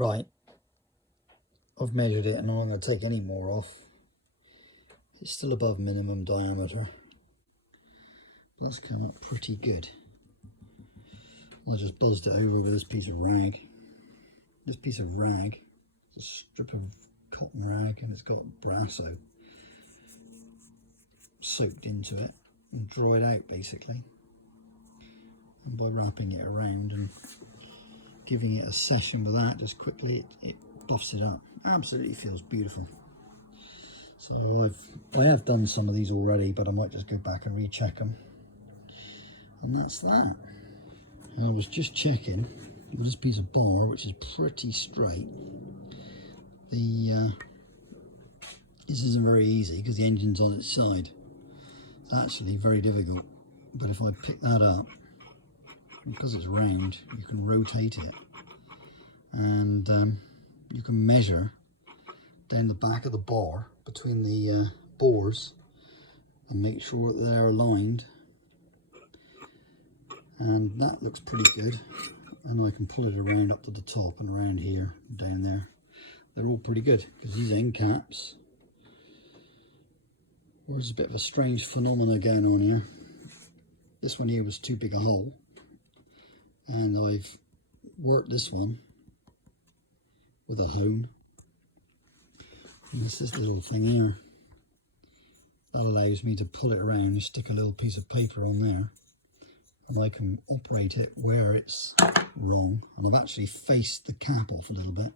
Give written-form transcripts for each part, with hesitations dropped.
Right, I've measured it and I'm not going to take any more off. It's still above minimum diameter. That's come up pretty good. I just buzzed it over with this piece of rag. This piece of rag, a strip of cotton rag, and it's got Brasso soaked into it and dried out basically. And by wrapping it around and giving it a session with that just quickly, it buffs it up. Absolutely feels beautiful. So I have done some of these already, but I might just go back and recheck them. And that's that. And I was just checking with this piece of bar, which is pretty straight. This isn't very easy because the engine's on its side. It's actually very difficult. But if I pick that up, because it's round, you can rotate it, and you can measure down the back of the bar between the bores and make sure that they're aligned, and that looks pretty good. And I can pull it around up to the top and around here and down there. They're all pretty good because these end caps, well, there's a bit of a strange phenomena going on here. This one here was too big a hole, and I've worked this one with a hone. And it's this little thing here that allows me to pull it around and stick a little piece of paper on there, and I can operate it where it's wrong. And I've actually faced the cap off a little bit,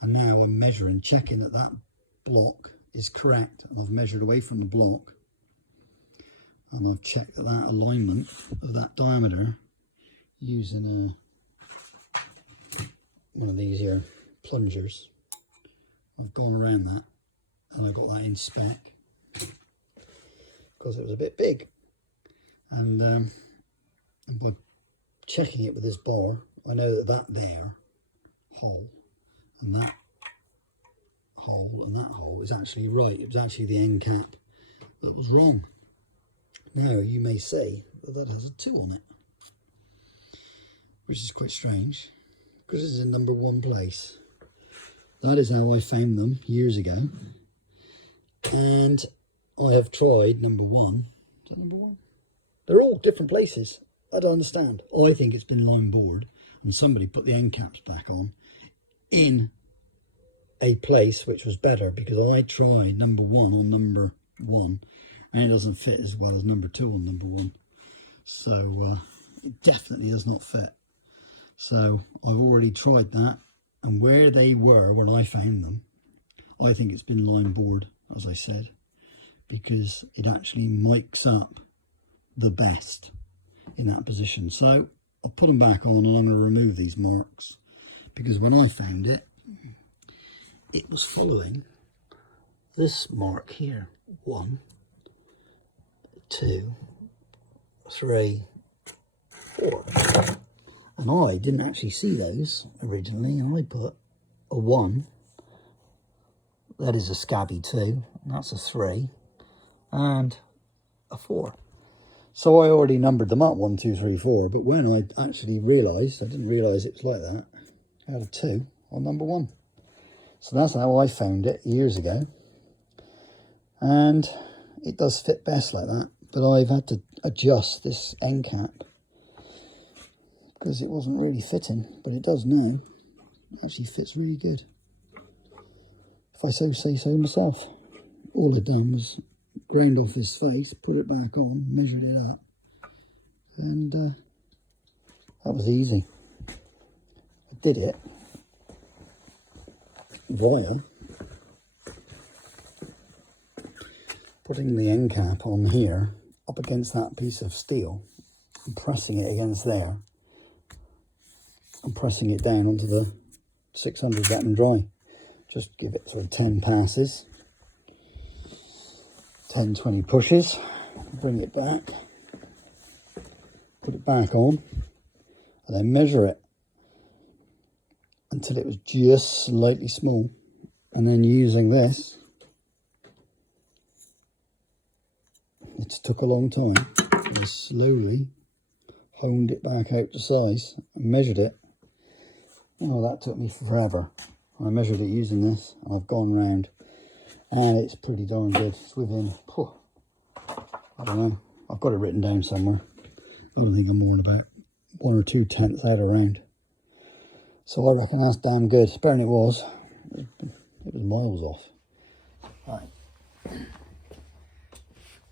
and now I'm measuring, checking that that block is correct, and I've measured away from the block, and I've checked that that alignment of that diameter using one of these here plungers. I've gone around that and I got that in spec because it was a bit big, and by checking it with this bar, I know that that there hole and that hole and that hole is actually right. It was actually the end cap that was wrong. Now you may say that that has a 2 on it, which is quite strange because it's in number 1 place. That is how I found them years ago, and I have tried number 1. Is that number 1? They're all different places. I don't understand. I think it's been line bored and somebody put the end caps back on in a place which was better, because I tried number 1 on number 1 and it doesn't fit as well as number 2 on number 1. So it definitely does not fit. So I've already tried that, and where they were when I found them, I think it's been line bored, as I said, because it actually mics up the best in that position. So I'll put them back on, and I'm going to remove these marks, because when I found it, it was following this mark here. 1, 2, 3, 4. And I didn't actually see those originally, and I put a 1, that is a scabby 2, and that's a 3, and a 4. So I already numbered them up, 1, 2, 3, 4, but when I actually realised, I didn't realise it was like that, I had a 2 on number 1. So that's how I found it years ago, and it does fit best like that. But I've had to adjust this end cap because it wasn't really fitting, but it does now. It actually fits really good, if I so say so myself. All I'd done was ground off his face, put it back on, measured it up, and that was easy. I did it via putting the end cap on here up against that piece of steel and pressing it against there and pressing it down onto the 600 wet and dry. Just give it sort of 10 passes, 10, 20 pushes, bring it back, put it back on, and then measure it until it was just slightly small, and then using this, it took a long time, I slowly honed it back out to size and measured it, Oh, that took me forever. I measured it using this, and I've gone round, and it's pretty darn good. It's within, I don't know, I've got it written down somewhere. I don't think I'm more than about 1 or 2 tenths out of round. So I reckon that's damn good. Better than it was. It was miles off. Right.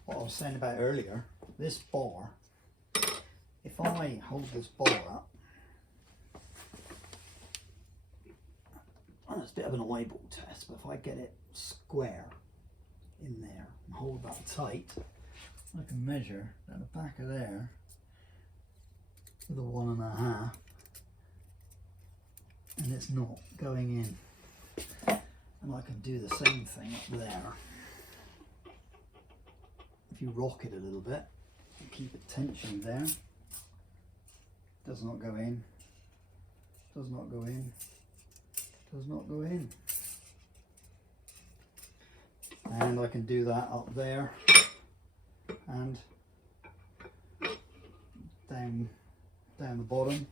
What I was saying about earlier, this bar, if I hold this bar up, well, it's a bit of an eyeball test, but if I get it square in there and hold that tight, I can measure at the back of there with a 1.5, and it's not going in. And I can do the same thing up there. If you rock it a little bit and keep it tensioned there, does not go in, does not go in, does not go in. And I can do that up there and down the bottom.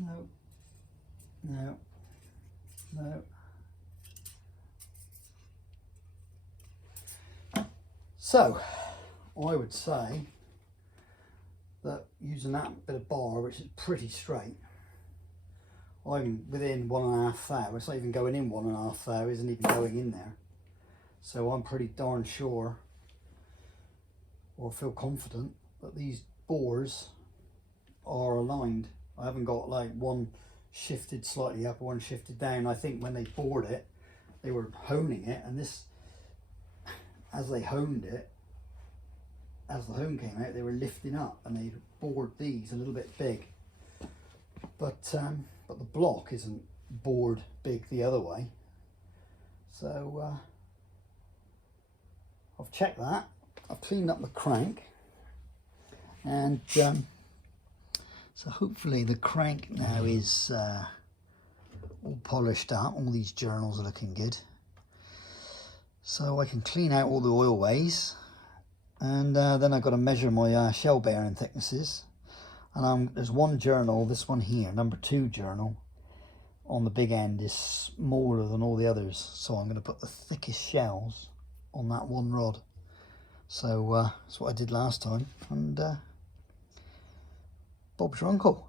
No, no, no. So I would say that using that bit of bar, which is pretty straight, I'm within 1.5 thou. It's not even going in 1.5 thou, isn't even going in there. So I'm pretty darn sure, or feel confident, that these bores are aligned. I haven't got like one shifted slightly up, one shifted down. I think when they bored it, they were honing it, and this, as they honed it, as the hone came out, they were lifting up, and they bored these a little bit big. But the block isn't bored big the other way. So I've checked that. I've cleaned up the crank, and so hopefully the crank now is all polished up. All these journals are looking good. So I can clean out all the oil ways, and then I've got to measure my shell bearing thicknesses. And there's one journal, this one here, number 2 journal, on the big end is smaller than all the others. So I'm going to put the thickest shells on that one rod. So that's what I did last time, and Bob's your uncle.